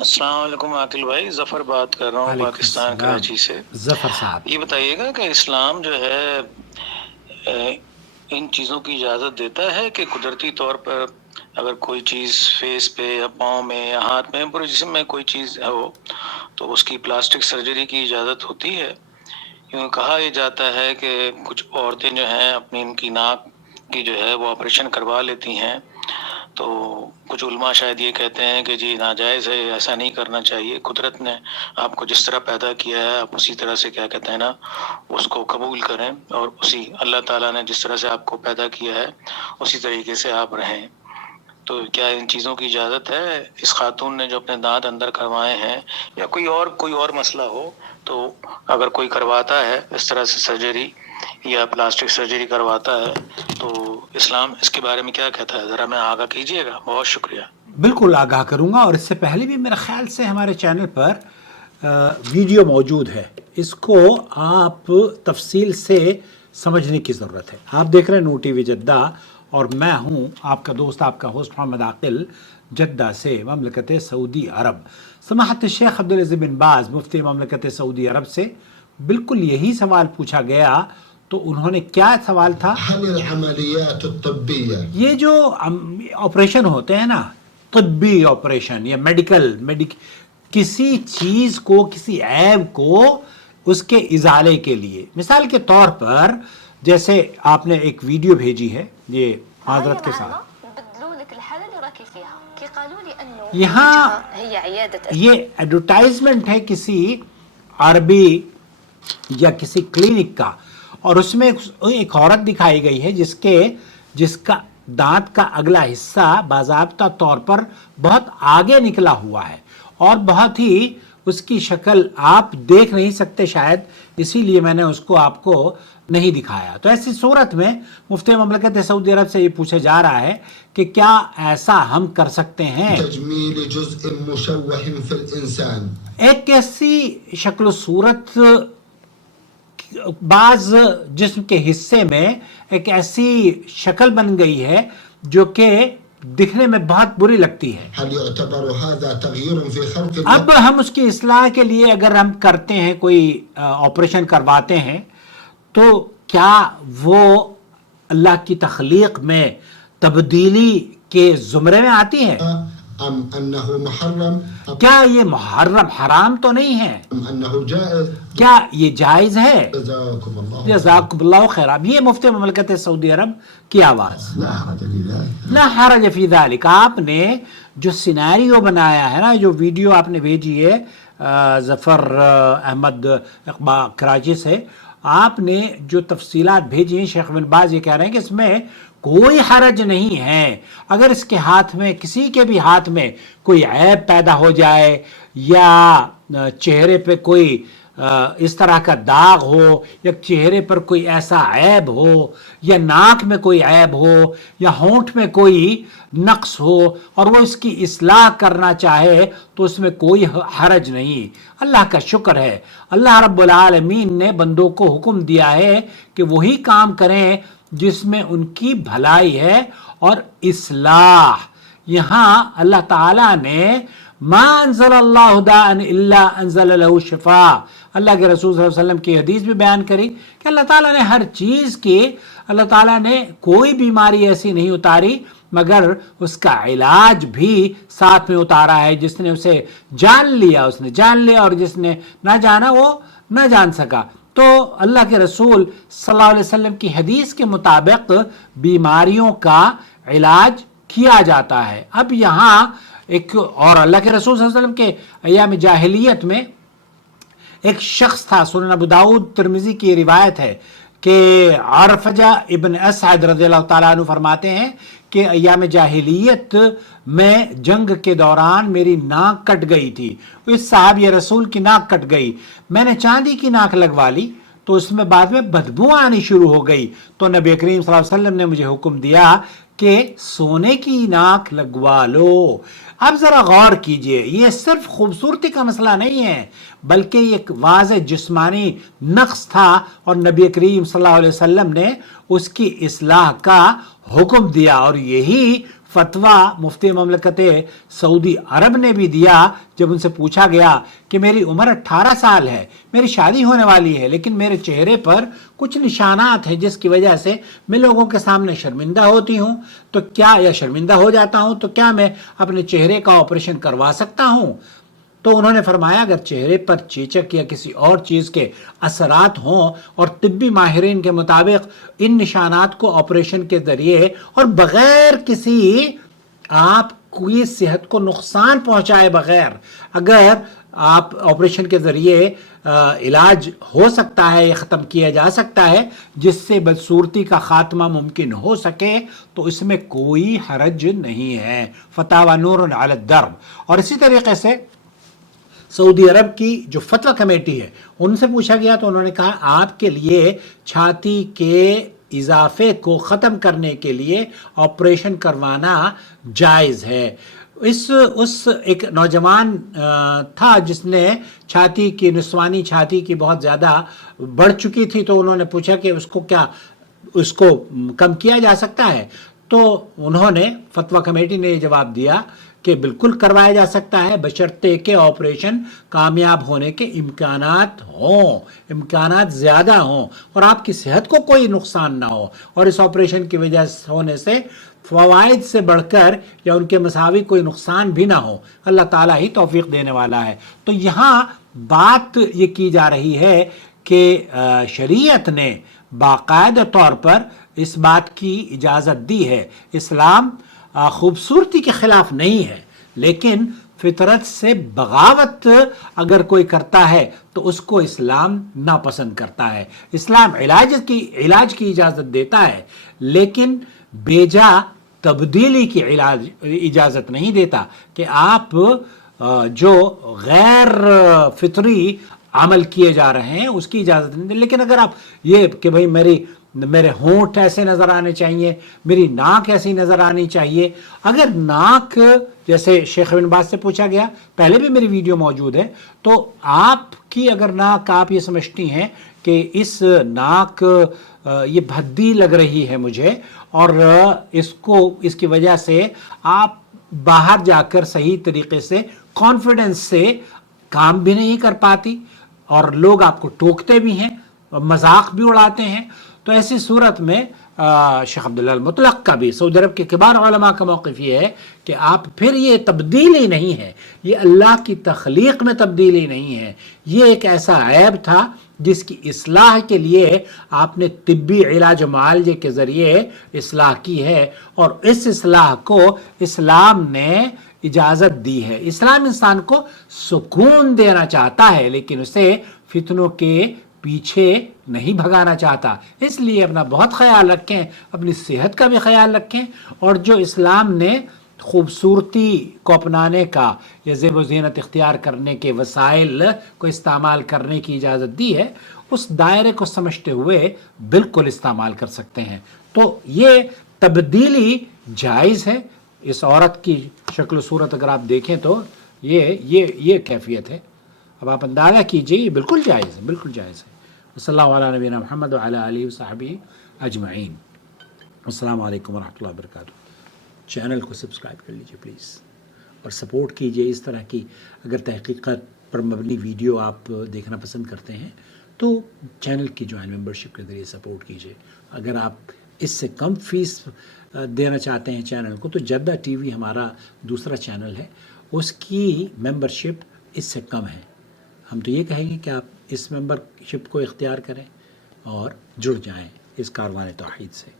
السلام علیکم عاقل بھائی، ظفر بات کر رہا ہوں پاکستان کراچی سے۔ ظفر صاحب، یہ بتائیے گا کہ اسلام جو ہے ان چیزوں کی اجازت دیتا ہے کہ قدرتی طور پر اگر کوئی چیز فیس پہ یا پاؤں میں یا ہاتھ میں پورے جسم میں کوئی چیز ہو تو اس کی پلاسٹک سرجری کی اجازت ہوتی ہے؟ یوں کہا یہ جاتا ہے کہ کچھ عورتیں جو ہیں اپنی ان کی ناک کی جو ہے وہ آپریشن کروا لیتی ہیں، تو کچھ علماء شاید یہ کہتے ہیں کہ جی ناجائز ہے، ایسا نہیں کرنا چاہیے، قدرت نے آپ کو جس طرح پیدا کیا ہے آپ اسی طرح سے کیا کہتے ہیں نا اس کو قبول کریں، اور اسی اللہ تعالیٰ نے جس طرح سے آپ کو پیدا کیا ہے اسی طریقے سے آپ رہیں۔ تو کیا ان چیزوں کی اجازت ہے؟ اس خاتون نے جو اپنے دانت اندر کروائے ہیں یا کوئی اور مسئلہ ہو، تو اگر کوئی کرواتا ہے اس طرح سے سرجری یا پلاسٹک سرجری کرواتا ہے تو اسلام اس کے بارے میں کیا کہتا ہے؟ ذرا میں آگاہ کیجیے گا، بہت شکریہ۔ بالکل آگاہ کروں گا، اور اس سے پہلے بھی میرے خیال سے ہمارے چینل پر ویڈیو موجود ہے، اس کو آپ تفصیل سے سمجھنے کی ضرورت ہے۔ آپ دیکھ رہے ہیں نور ٹی وی جدہ، اور میں ہوں آپ کا دوست، آپ کا ہوسٹ محمد عاقل، جدہ سے، مملکت سعودی عرب۔ سماحت الشیخ عبدالعزیز بن باز مفتی مملکت سعودی عرب سے بالکل یہی سوال پوچھا گیا، تو انہوں نے کیا سوال تھا؟ یہ جو آپریشن ہوتے ہیں نا، طبی آپریشن یا میڈیکل کسی چیز کو، کسی عیب کو اس کے ازالے کے لیے، مثال کے طور پر جیسے آپ نے ایک ویڈیو بھیجی ہے یہ معذرت کے ساتھ، یہاں یہ ایڈورٹائزمنٹ ہے کسی عربی یا کسی کلینک کا، اور اس میں ایک عورت دکھائی گئی ہے جس کا دانت کا اگلا حصہ باضابطہ طور پر بہت آگے نکلا ہوا ہے، اور بہت ہی اس کی شکل آپ دیکھ نہیں سکتے شاید، اسی لیے میں نے اس کو آپ کو نہیں دکھایا۔ تو ایسی صورت میں مفتی مملکت سعودی عرب سے یہ پوچھا جا رہا ہے کہ کیا ایسا ہم کر سکتے ہیں؟ تجمیل جزء مشوہ فی الانسان، ایک ایسی شکل و صورت، بعض جسم کے حصے میں ایک ایسی شکل بن گئی ہے جو کہ دکھنے میں بہت بری لگتی ہے۔ هل يعتبر هذا تغییر فی خلق اب ہم اس کی اصلاح کے لیے اگر ہم کرتے ہیں، کوئی آپریشن کرواتے ہیں، تو کیا وہ اللہ کی تخلیق میں تبدیلی کے زمرے میں آتی ہے؟ ام انه محرم، کیا یہ محرم، حرام تو نہیں ہے؟ ام انه جائز؟ کیا یہ جائز ہے؟ جزاکم اللہ، جزاکم اللہ خیر۔ اب یہ مفتی مملکت سعودی عرب کی آواز۔ لا حرج فی ذلک، لا حرج فی ذلک۔ آپ نے جو سینیریو بنایا ہے نا، جو ویڈیو آپ نے بھیجی ہے ظفر احمد اقبال کراچی سے، آپ نے جو تفصیلات بھیجی ہیں، شیخ بن باز یہ کہہ رہے ہیں کہ اس میں کوئی حرج نہیں ہے۔ اگر اس کے ہاتھ میں، کسی کے بھی ہاتھ میں کوئی عیب پیدا ہو جائے، یا چہرے پہ کوئی اس طرح کا داغ ہو، یا چہرے پر کوئی ایسا عیب ہو، یا ناک میں کوئی عیب ہو، یا ہونٹ میں کوئی نقص ہو، اور وہ اس کی اصلاح کرنا چاہے تو اس میں کوئی حرج نہیں۔ اللہ کا شکر ہے، اللہ رب العالمین نے بندوں کو حکم دیا ہے کہ وہی کام کریں جس میں ان کی بھلائی ہے اور اصلاح۔ یہاں اللہ تعالیٰ نے ما انزل اللہ داء الا انزل له شفاء، اللہ کے رسول صلی اللہ علیہ وسلم کی حدیث بھی بیان کری کہ اللہ تعالیٰ نے ہر چیز کی، اللہ تعالیٰ نے کوئی بیماری ایسی نہیں اتاری مگر اس کا علاج بھی ساتھ میں اتارا ہے۔ جس نے اسے جان لیا اس نے جان لیا، اور جس نے نہ جانا وہ نہ جان سکا۔ تو اللہ کے رسول صلی اللہ علیہ وسلم کی حدیث کے مطابق بیماریوں کا علاج کیا جاتا ہے۔ اب یہاں ایک اور اللہ کے رسول صلی اللہ علیہ وسلم کے ایام جاہلیت میں ایک شخص تھا، سنن ابو داؤد ترمذی کی روایت ہے کہ عرفجہ ابن اسعد رضی اللہ تعالیٰ عنہ فرماتے ہیں کہ ایام جاہلیت میں جنگ کے دوران میری ناک کٹ گئی تھی، اس صحابی رسول کی ناک کٹ گئی، میں نے چاندی کی ناک لگوا لی تو اس میں بعد میں بدبو آنی شروع ہو گئی، تو نبی کریم صلی اللہ علیہ وسلم نے مجھے حکم دیا کہ سونے کی ناک لگوا لو۔ اب ذرا غور کیجئے، یہ صرف خوبصورتی کا مسئلہ نہیں ہے بلکہ یہ ایک واضح جسمانی نقص تھا، اور نبی کریم صلی اللہ علیہ وسلم نے اس کی اصلاح کا حکم دیا، اور یہی فتویٰ مفتی مملکت سعودی عرب نے بھی دیا جب ان سے پوچھا گیا کہ میری عمر 18 سال ہے، میری شادی ہونے والی ہے، لیکن میرے چہرے پر کچھ نشانات ہیں جس کی وجہ سے میں لوگوں کے سامنے شرمندہ ہوتی ہوں، تو کیا یا شرمندہ ہو جاتا ہوں، تو کیا میں اپنے چہرے کا آپریشن کروا سکتا ہوں؟ تو انہوں نے فرمایا اگر چہرے پر چیچک یا کسی اور چیز کے اثرات ہوں اور طبی ماہرین کے مطابق ان نشانات کو آپریشن کے ذریعے اور بغیر کسی آپ کی صحت کو نقصان پہنچائے بغیر اگر آپ آپریشن کے ذریعے علاج ہو سکتا ہے یا ختم کیا جا سکتا ہے جس سے بدصورتی کا خاتمہ ممکن ہو سکے تو اس میں کوئی حرج نہیں ہے۔ فتاوی نور علی الدرب۔ اور اسی طریقے سے سعودی عرب کی جو فتویٰ کمیٹی ہے ان سے پوچھا گیا تو انہوں نے کہا آپ کے لیے چھاتی کے اضافے کو ختم کرنے کے لیے آپریشن کروانا جائز ہے۔ اس ایک نوجوان تھا جس نے چھاتی کی نسوانی چھاتی کی بہت زیادہ بڑھ چکی تھی، تو انہوں نے پوچھا کہ اس کو کم کیا جا سکتا ہے، تو انہوں نے فتویٰ کمیٹی نے یہ جواب دیا کہ بالکل کروایا جا سکتا ہے بشرطے کہ آپریشن کامیاب ہونے کے امکانات ہوں، امکانات زیادہ ہوں اور آپ کی صحت کو کوئی نقصان نہ ہو اور اس آپریشن کی وجہ ہونے سے فوائد سے بڑھ کر یا ان کے مساوی کوئی نقصان بھی نہ ہو۔ اللہ تعالیٰ ہی توفیق دینے والا ہے۔ تو یہاں بات یہ کی جا رہی ہے کہ شریعت نے باقاعدہ طور پر اس بات کی اجازت دی ہے۔ اسلام خوبصورتی کے خلاف نہیں ہے، لیکن فطرت سے بغاوت اگر کوئی کرتا ہے تو اس کو اسلام ناپسند کرتا ہے۔ اسلام علاج کی اجازت دیتا ہے لیکن بیجا تبدیلی کی اجازت نہیں دیتا کہ آپ جو غیر فطری عمل کیے جا رہے ہیں اس کی اجازت نہیں دیں۔ لیکن اگر آپ یہ کہ بھئی میرے ہونٹ ایسے نظر آنے چاہیے، میری ناک ایسی نظر آنی چاہیے، اگر ناک جیسے شیخ ابن باز سے پوچھا گیا، پہلے بھی میری ویڈیو موجود ہے، تو آپ کی اگر ناک آپ یہ سمجھتی ہیں کہ اس ناک یہ بھدی لگ رہی ہے مجھے اور اس کی وجہ سے آپ باہر جا کر صحیح طریقے سے کانفیڈنس سے کام بھی نہیں کر پاتی اور لوگ آپ کو ٹوکتے بھی ہیں مذاق بھی اڑاتے ہیں، تو ایسی صورت میں شیخ عبداللہ المطلق کا بھی سعودی عرب کے کبار علماء کا موقف یہ ہے کہ آپ پھر یہ تبدیلی نہیں ہے، یہ اللہ کی تخلیق میں تبدیلی نہیں ہے، یہ ایک ایسا عیب تھا جس کی اصلاح کے لیے آپ نے طبی علاج و معالجے کے ذریعے اصلاح کی ہے اور اس اصلاح کو اسلام نے اجازت دی ہے۔ اسلام انسان کو سکون دینا چاہتا ہے لیکن اسے فتنوں کے پیچھے نہیں بھگانا چاہتا، اس لیے اپنا بہت خیال رکھیں، اپنی صحت کا بھی خیال رکھیں اور جو اسلام نے خوبصورتی کو اپنانے کا یا زیب و زینت اختیار کرنے کے وسائل کو استعمال کرنے کی اجازت دی ہے اس دائرے کو سمجھتے ہوئے بالکل استعمال کر سکتے ہیں۔ تو یہ تبدیلی جائز ہے۔ اس عورت کی شکل و صورت اگر آپ دیکھیں تو یہ کیفیت ہے، اب آپ اندازہ کیجئے یہ بالکل جائز ہے، بالکل جائز ہے۔ صلی اللہ علیہ نبینا محمد وعلی آلہ وصحبہ اجمعین۔ السلام علیکم ورحمۃ اللہ وبرکاتہ۔ چینل کو سبسکرائب کر لیجئے پلیز اور سپورٹ کیجئے اس طرح کی اگر تحقیقات پر مبنی ویڈیو آپ دیکھنا پسند کرتے ہیں تو چینل کی جوائن ممبرشپ کے ذریعے سپورٹ کیجئے۔ اگر آپ اس سے کم فیس دینا چاہتے ہیں چینل کو تو جدہ ٹی وی ہمارا دوسرا چینل ہے، اس کی ممبرشپ اس سے کم ہے۔ ہم تو یہ کہیں گے کہ آپ اس ممبرشپ کو اختیار کریں اور جڑ جائیں اس کاروان توحید سے۔